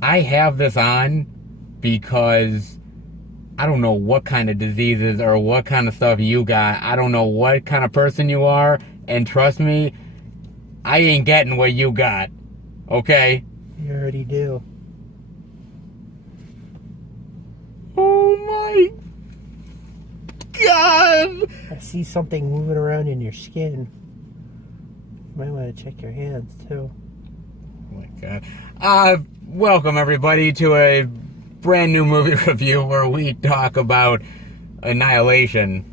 I have this on because I don't know what kind of diseases or what kind of stuff you got. I don't know what kind of person you are. And trust me, I ain't getting what you got. Okay? You already do. Oh my God! I see something moving around in your skin. You might want to check your hands too. Oh my God. Welcome everybody to a brand new movie review where we talk about Annihilation.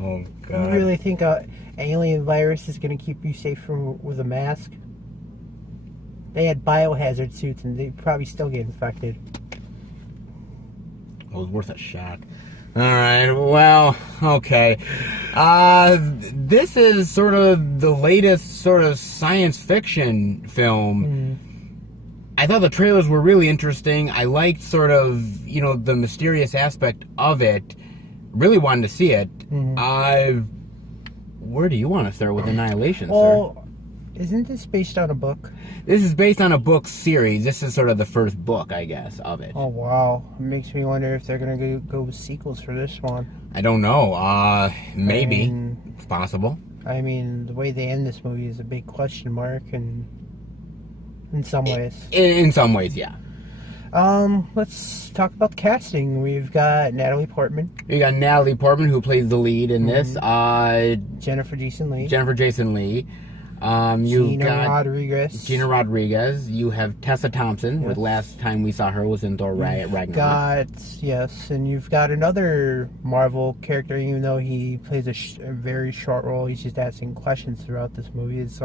Oh God. You really think an alien virus is going to keep you safe with a mask? They had biohazard suits and they'd probably still get infected. It was worth a shot. Alright, well, okay. This is sort of the latest sort of science fiction film. I thought the trailers were really interesting. I liked sort of, you know, the mysterious aspect of it. Really wanted to see it. Where do you want to start with Annihilation, sir? Isn't this based on a book? This is based on a book series. This is sort of the first book, I guess, of it. Oh, wow. It makes me wonder if they're going to go with sequels for this one. I don't know. Maybe. It's possible. I mean, the way they end this movie is a big question mark, and in some ways. In some ways, yeah. Let's talk about the casting. We've got Natalie Portman. You got Natalie Portman, who plays the lead in this. Jennifer Jason Leigh. Gina Rodriguez. You have Tessa Thompson, Yes. with last time we saw her was in Thor Ragnarok. And you've got another Marvel character, even though he plays a very short role. He's just asking questions throughout this movie. It's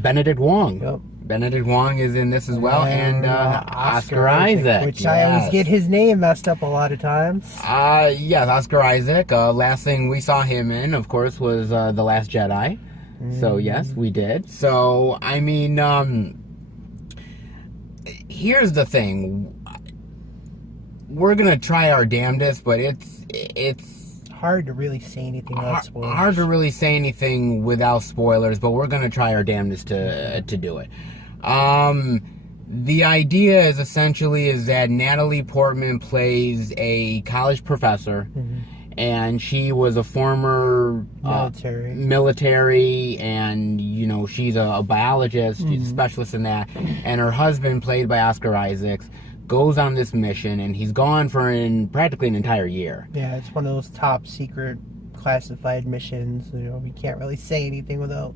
Benedict Wong. Yep. Benedict Wong is in this as well, and Oscar Isaac, which I always get his name messed up a lot of times. Yes, Oscar Isaac. Last thing we saw him in, of course, was The Last Jedi. So yes, we did. So I mean, here's the thing. We're gonna try our damnedest, but it's hard to really say anything without spoilers. Hard to really say anything without spoilers, but we're gonna try our damnedest to do it. The idea is essentially that Natalie Portman plays a college professor. And she was a former military, and you know, she's a biologist. She's a specialist in that. And her husband, played by Oscar Isaac, goes on this mission, and he's gone for practically an entire year. Yeah, it's one of those top secret classified missions. You know, we can't really say anything without.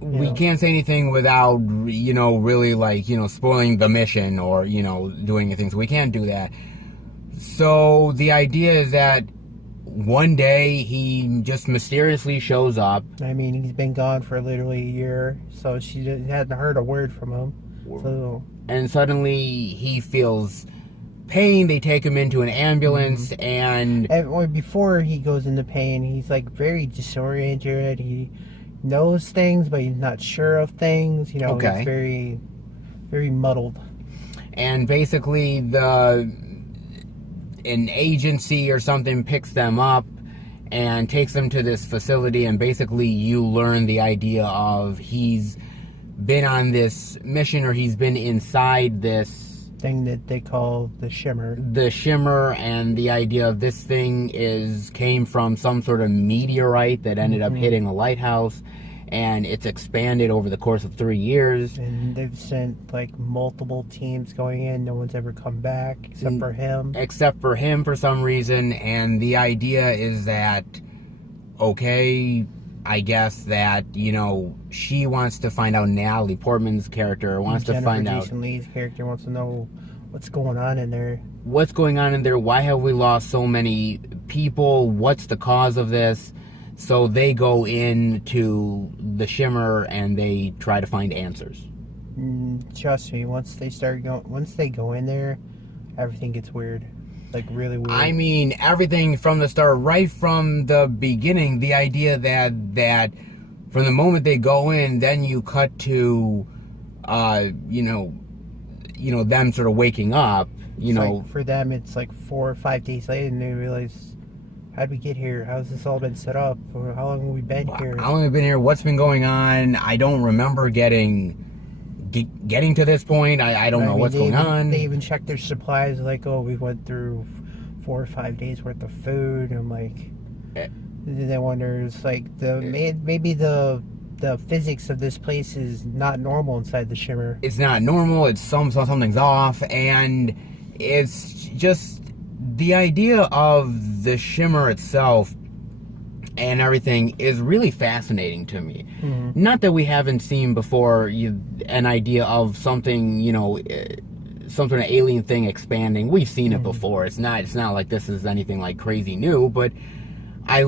We can't say anything without, you know, really like, you know, spoiling the mission or, you know, doing anything. So we can't do that. So the idea is that one day he just mysteriously shows up. I mean, he's been gone for literally a year, so she hadn't heard a word from him. And suddenly he feels pain. They take him into an ambulance, and before he goes into pain, he's like very disoriented. He knows things, but he's not sure of things. You know, he's very, very muddled. And basically, an agency or something picks them up and takes them to this facility, and basically you learn the idea of he's been on this mission, or he's been inside this thing that they call the Shimmer. The Shimmer, and the idea of this thing came from some sort of meteorite that ended up hitting a lighthouse, and it's expanded over the course of 3 years. And they've sent like multiple teams going in. No one's ever come back except for him. Except for him for some reason. And the idea is that, okay, I guess that, you know, she wants to find out, Natalie Portman's character wants to find out. Jason Leigh's character wants to know what's going on in there. What's going on in there? Why have we lost so many people? What's the cause of this? So they go into the Shimmer and they try to find answers. Trust me, once they go in there, everything gets weird. Like really weird. I mean, everything from the start, right from the beginning, the idea that from the moment they go in, then you cut to you know, them sort of waking up, like for them it's like 4 or 5 days later, and they realize, how'd we get here? How's this all been set up? How long have we been here? How long have we been here? What's been going on? I don't remember getting getting to this point. I don't know what's going on. They even check their supplies, like, oh, we went through 4 or 5 days worth of food. And I'm like, then I wonder, it's like maybe the physics of this place is not normal inside the Shimmer. It's not normal. It's something's off, and it's just the idea of the Shimmer itself and everything is really fascinating to me. Mm-hmm. Not that we haven't seen before an idea of something, some sort of alien thing expanding. We've seen it before. It's not like this is anything like crazy new, but I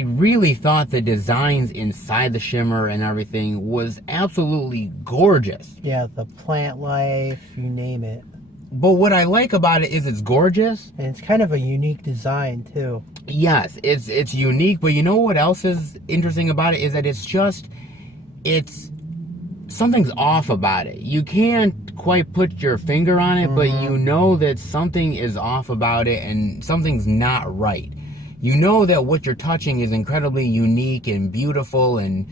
really thought the designs inside the Shimmer and everything was absolutely gorgeous. Yeah, the plant life, you name it. But what I like about it is it's gorgeous. And it's kind of a unique design, too. Yes, it's unique, but you know what else is interesting about it is that it's something's off about it. You can't quite put your finger on it, but you know that something is off about it and something's not right. You know that what you're touching is incredibly unique and beautiful and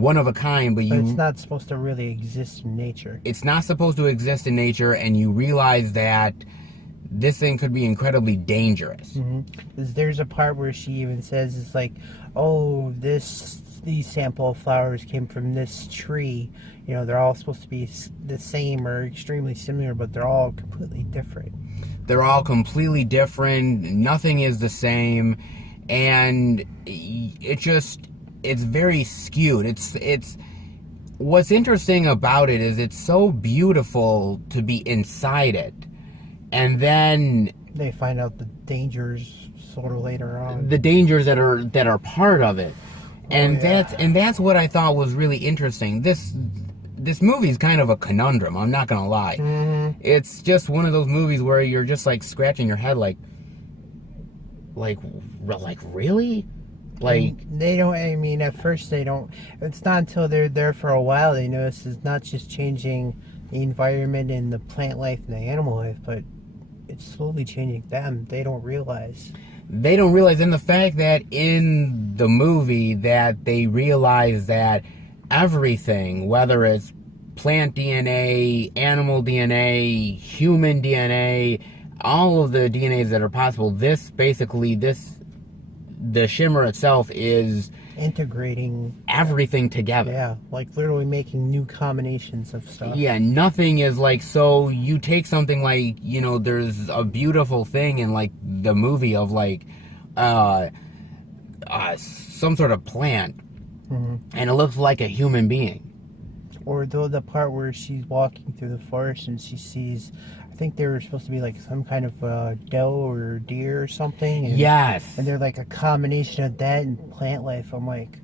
one of a kind, but it's not supposed to really exist in nature. It's not supposed to exist in nature, and you realize that this thing could be incredibly dangerous. Because there's a part where she even says, it's like, oh, these sample of flowers came from this tree. They're all supposed to be the same or extremely similar, but they're all completely different. They're all completely different. Nothing is the same, and it's very skewed. It's what's interesting about it is it's so beautiful to be inside it, and then they find out the dangers sort of later on. The dangers that are part of it, and that's what I thought was really interesting. This movie's kind of a conundrum. I'm not gonna lie. It's just one of those movies where you're just like scratching your head, like really. They don't. I mean, at first they don't. It's not until they're there for a while they notice it's not just changing the environment and the plant life and the animal life, but it's slowly changing them. They don't realize. And the fact that in the movie that they realize that everything, whether it's plant DNA, animal DNA, human DNA, all of the DNAs that are possible, the Shimmer itself is integrating everything together. Yeah, like literally making new combinations of stuff. Yeah, nothing is like, so you take something like, there's a beautiful thing in like the movie of like some sort of plant, and it looks like a human being. Or the part where she's walking through the forest and she sees, I think they were supposed to be like some kind of doe or deer or something. And, yes. And they're like a combination of that and plant life. I'm like,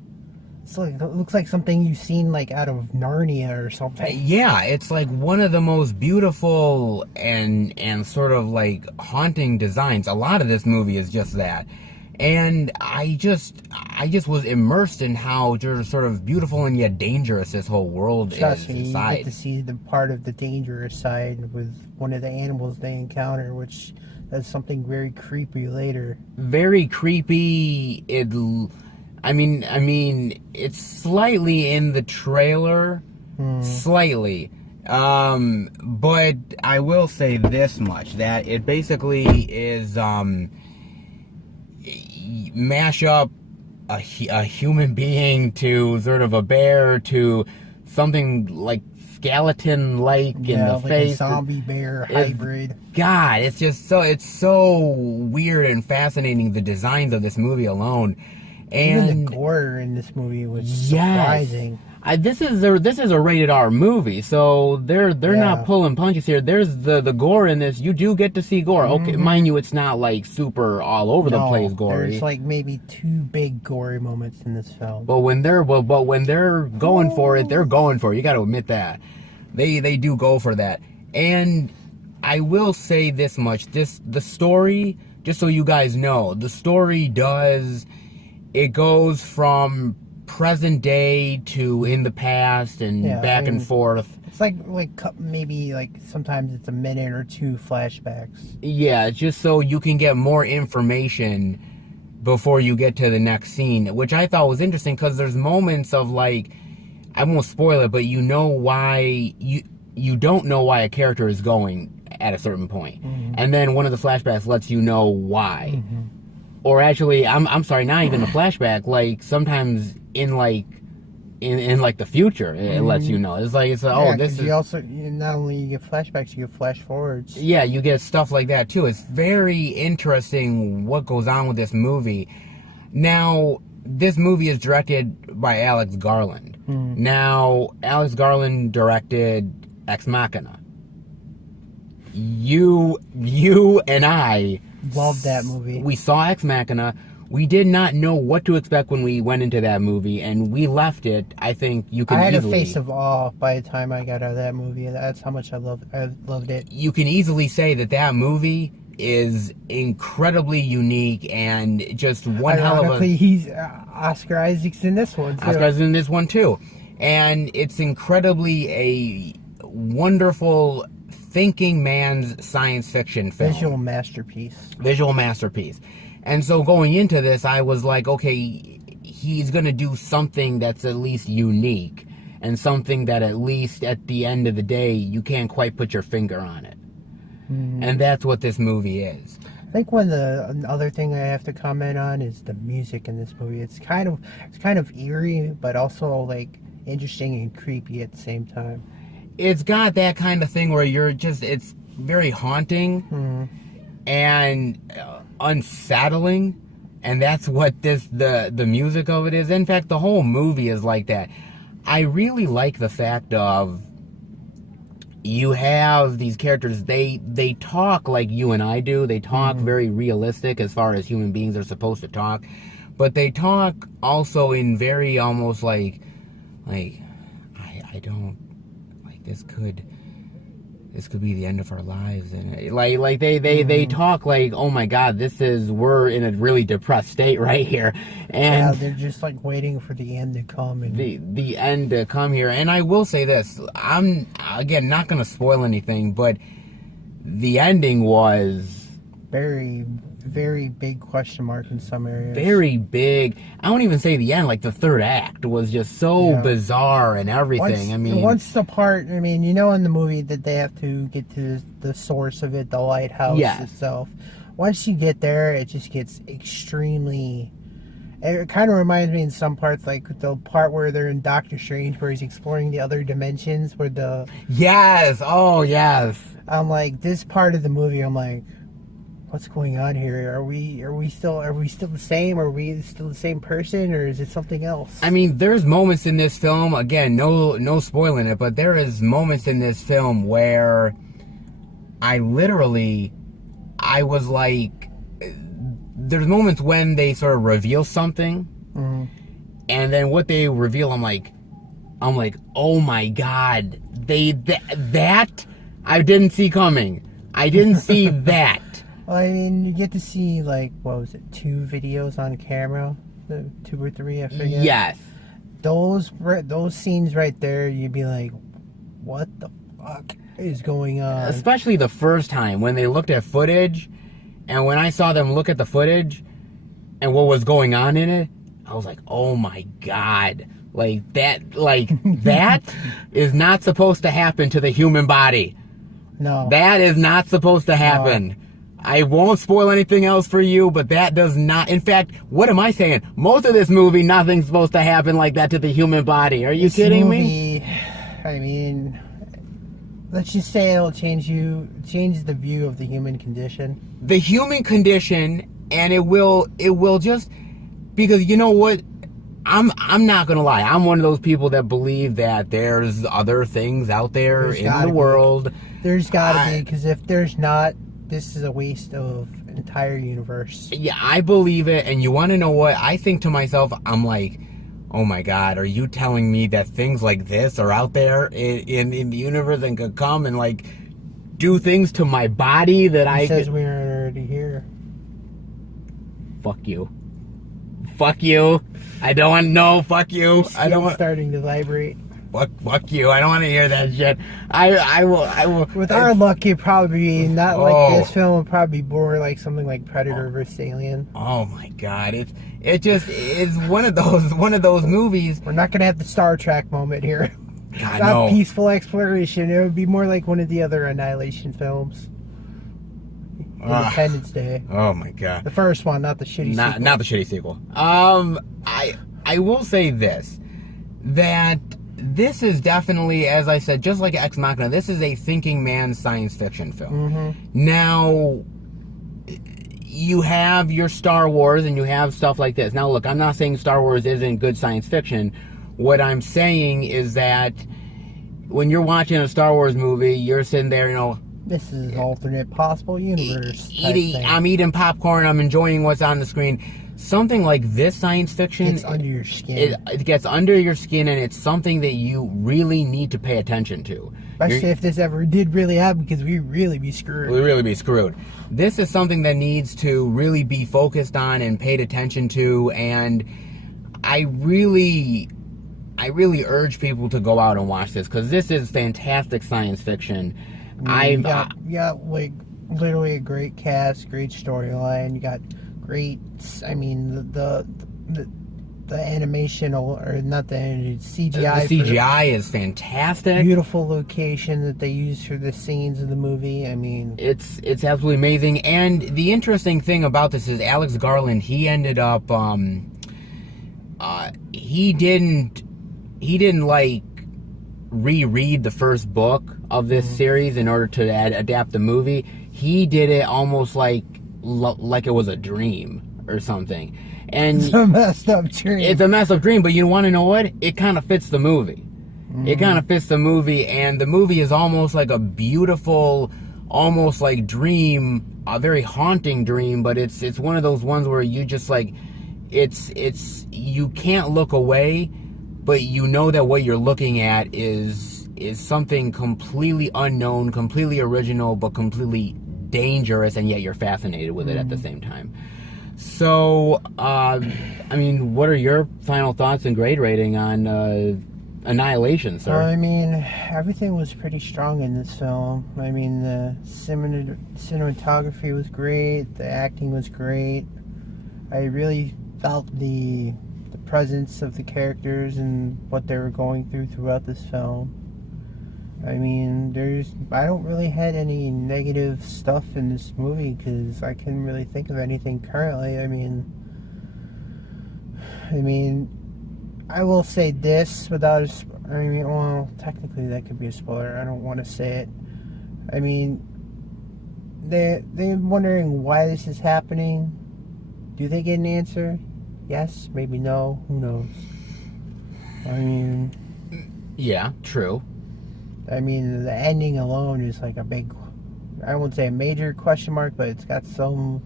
it looks like something you've seen like out of Narnia or something. Yeah, it's like one of the most beautiful and sort of like haunting designs. A lot of this movie is just that. And I just was immersed in how just sort of beautiful and yet dangerous this whole world is inside. You get to see the part of the dangerous side with one of the animals they encounter, which does something very creepy later. Very creepy. I mean, it's slightly in the trailer, slightly. But I will say this much, that it basically is mash up a human being to sort of a bear to something like skeleton-like in the like face. A zombie bear hybrid. God, it's so weird and fascinating, the designs of this movie alone. And even the gore in this movie was surprising. This is a rated R movie, so they're not pulling punches here. There's the gore in this. You do get to see gore. Okay, mind you, it's not like super all over the place gory. There's like maybe 2 big gory moments in this film. But when they're going for it, they're going for it. You got to admit that they do go for that. And I will say this much: the story, just so you guys know, the story goes from present day to in the past and back and forth. It's like maybe like sometimes it's a minute or 2 flashbacks. Yeah, just so you can get more information before you get to the next scene, which I thought was interesting because there's moments of like, I won't spoil it, but you know why you don't know why a character is going at a certain point. And then one of the flashbacks lets you know why. Or actually, I'm sorry, not even a flashback. Like sometimes in like the future, it lets you know. It's like this is. You also not only you get flashbacks, you get flash forwards. Yeah, you get stuff like that too. It's very interesting what goes on with this movie. Now, this movie is directed by Alex Garland. Now, Alex Garland directed Ex Machina. You and I Loved that movie. We saw Ex Machina. We did not know what to expect when we went into that movie, and we left it. I think you can I had easily, a face of awe by the time I got out of that movie. That's how much I loved it. You can easily say that movie is incredibly unique and just one hell of a. Ironically, he's Oscar Isaac's in this one too. Oscar's in this one too, and it's incredibly a wonderful thinking man's science fiction film. Visual masterpiece. And so going into this, I was like, okay, he's going to do something that's at least unique and something that at least at the end of the day, you can't quite put your finger on it. And that's what this movie is. I think another thing I have to comment on is the music in this movie. It's kind of eerie, but also like interesting and creepy at the same time. It's got that kind of thing where it's very haunting and unsettling, and that's what the music of it is. In fact, the whole movie is like that. I really like the fact of you have these characters, they talk like you and I do. They talk very realistic as far as human beings are supposed to talk, but they talk also in very almost like I don't like this could be the end of our lives, and like they talk like, oh my god, we're in a really depressed state right here, and they're just like waiting for the end to come, and the end to come here. And I will say this, I'm again not going to spoil anything, but the ending was very, very big question mark in some areas. Very big. I won't even say the end. Like the third act was just so bizarre and everything. Once the part, in the movie that they have to get to the source of it, the lighthouse itself. Once you get there, it just gets extremely. It kind of reminds me in some parts, like the part where they're in Doctor Strange, where he's exploring the other dimensions, where the. Yes. Oh yes. I'm like, this part of the movie, I'm like, what's going on here? Are we still the same? Are we still the same person, or is it something else? There's moments in this film, again, no spoiling it, but there is moments in this film where I was like, there's moments when they sort of reveal something, and then what they reveal, I'm like, oh my god, that I didn't see coming. I didn't see that. Well, you get to see, like, what was it, 2 videos on camera? 2 or 3, I forget. Yes. Those scenes right there, you'd be like, what the fuck is going on? Especially the first time, when they looked at footage, and when I saw them look at the footage, and what was going on in it, I was like, oh my god. That is not supposed to happen to the human body. No. That is not supposed to happen. No. I won't spoil anything else for you, but that does not. In fact, what am I saying? Most of this movie, nothing's supposed to happen like that to the human body. Are you kidding me? Let's just say it'll change the view of the human condition. The human condition, and it will just, because you know what? I'm not gonna lie. I'm one of those people that believe that there's other things out there in the world. There's gotta be, because if there's not, this is a waste of an entire universe. Yeah, I believe it, and you want to know what? I think to myself, I'm like, oh my god, are you telling me that things like this are out there in the universe and could come and, like, do things to my body that He says we're already here. Fuck you. Fuck you. I don't want to know. Fuck you. I don't want... starting to vibrate. fuck you. I don't want to hear that shit. I will. With our luck, it'd probably be not like this film. Would probably be more like something like Predator versus Alien. Oh my god, it's one of those movies. We're not gonna have the Star Trek moment here. God, not no. peaceful exploration. It would be more like one of the other Annihilation films. Independence Day. Oh my god. The first one, not the shitty sequel. Not the shitty sequel. I will say this, that this is definitely, as I said, just like Ex Machina, this is a thinking man's science fiction film. Mm-hmm. Now, you have your Star Wars and you have stuff like this. Now, look, I'm not saying Star Wars isn't good science fiction. What I'm saying is that when you're watching a Star Wars movie, you're sitting there, this is an alternate possible universe. I'm eating popcorn, I'm enjoying what's on the screen. Something like this science fiction... It's under your skin. It gets under your skin, and it's something that you really need to pay attention to. Especially if this ever did really happen, because we'd really be screwed. We'd really be screwed. This is something that needs to really be focused on and paid attention to, and I really urge people to go out and watch this, because this is fantastic science fiction. You got like literally a great cast, great storyline. You got great. I mean, the animation, or not the CGI. The CGI is fantastic. Beautiful location that they use for the scenes of the movie. I mean, it's absolutely amazing. And the interesting thing about this is Alex Garland. He ended up he didn't like reread the first book of this series in order to adapt the movie. He did it almost like it was a dream or something. And it's a messed up dream. It's a messed up dream, but you want to know what? It kind of fits the movie. It kind of fits the movie, and the movie is almost like a beautiful, almost like dream, a very haunting dream, but it's one of those ones where you just like, you can't look away, but you know that what you're looking at is something completely unknown, completely original, but completely dangerous, and yet you're fascinated with it at the same time. So, I mean, what are your final thoughts and grade rating on Annihilation, sir? I mean, everything was pretty strong in this film. I mean, the cinematography was great, the acting was great. I really felt the presence of the characters and what they were going throughout this film. I mean, I don't really had any negative stuff in this movie, because I couldn't really think of anything currently. I mean, I will say this without well, technically that could be a spoiler. I don't want to say it. I mean, they're wondering why this is happening. Do they get an answer? Yes, maybe no. Who knows? I mean... Yeah, true. I mean, the ending alone is like a big... I won't say a major question mark, but it's got some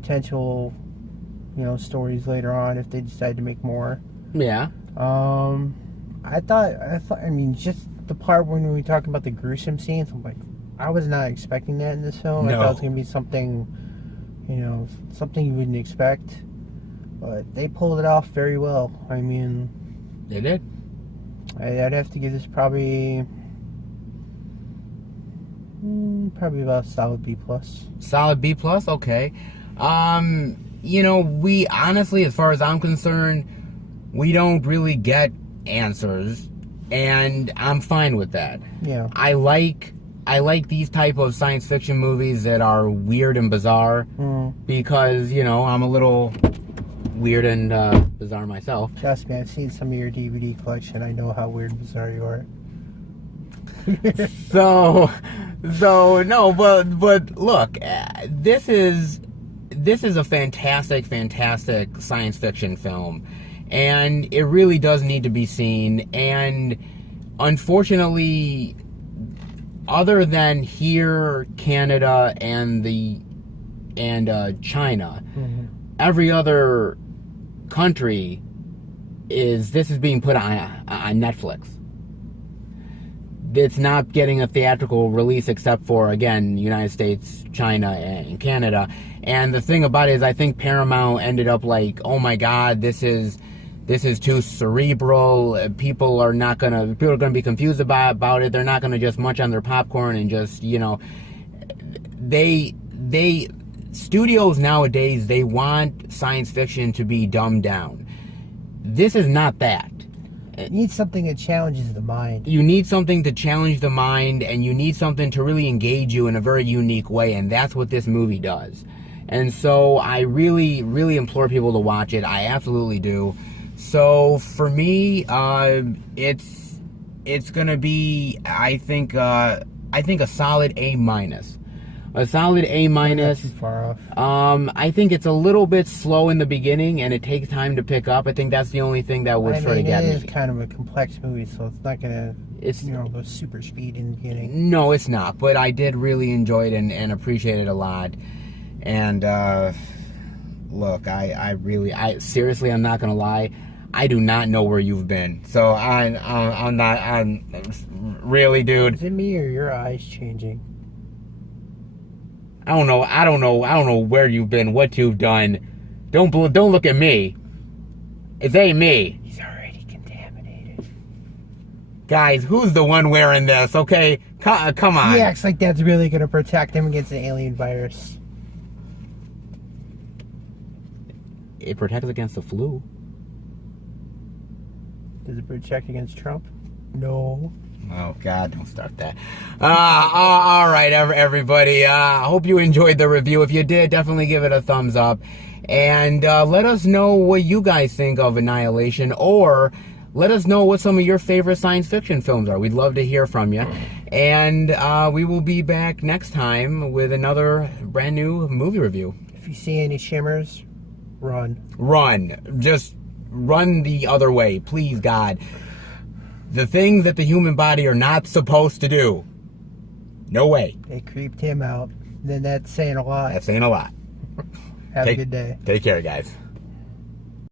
potential, stories later on if they decide to make more. Yeah. I thought, just the part when we talk about the gruesome scenes, I'm like, I was not expecting that in this film. No. I thought it was going to be something, something you wouldn't expect. But they pulled it off very well. I mean... They did. I'd have to give this probably about a solid B+. Solid B+? Okay. We honestly, as far as I'm concerned, we don't really get answers, and I'm fine with that. Yeah. I like these type of science fiction movies that are weird and bizarre, because, I'm a little weird and bizarre myself. Trust me, I've seen some of your DVD collection. I know how weird and bizarre you are. So no, but look, this is a fantastic science fiction film, and it really does need to be seen. And unfortunately, other than here, Canada, and China, every other country this is being put on Netflix. It's not getting a theatrical release except for, again, United States, China, and Canada. And the thing about it is, I think Paramount ended up like, oh my God, this is this is too cerebral. People are going to be confused about it. They're not going to just munch on their popcorn and just, studios nowadays, they want science fiction to be dumbed down. This is not that. You need something that challenges the mind. You need something to challenge the mind, and you need something to really engage you in a very unique way, and that's what this movie does. And so I really, really implore people to watch it. I absolutely do. So for me, it's gonna be, I think a solid A-. A solid A-. Not too far off. I think it's a little bit slow in the beginning, and it takes time to pick up. I think that's the only thing that would sort of get me. It is kind of a complex movie, so it's not gonna, go super speed in the beginning. No, it's not. But I did really enjoy it and appreciate it a lot. And look, I seriously, I'm not gonna lie. I do not know where you've been. So I'm really, dude. Is it me or your eyes changing? I don't know where you've been, what you've done. Don't look at me. It ain't me. He's already contaminated. Guys, who's the one wearing this? Okay, come on. He acts like that's really going to protect him against an alien virus. It protects against the flu. Does it protect against Trump? No. Oh, God, don't start that. All right, everybody. I hope you enjoyed the review. If you did, definitely give it a thumbs up. And let us know what you guys think of Annihilation, or let us know what some of your favorite science fiction films are. We'd love to hear from you. And we will be back next time with another brand new movie review. If you see any shimmers, run. Run. Just run the other way. Please, God. The things that the human body are not supposed to do. No way. They creeped him out. Then that's saying a lot. That's saying a lot. Have a good day. Take care, guys.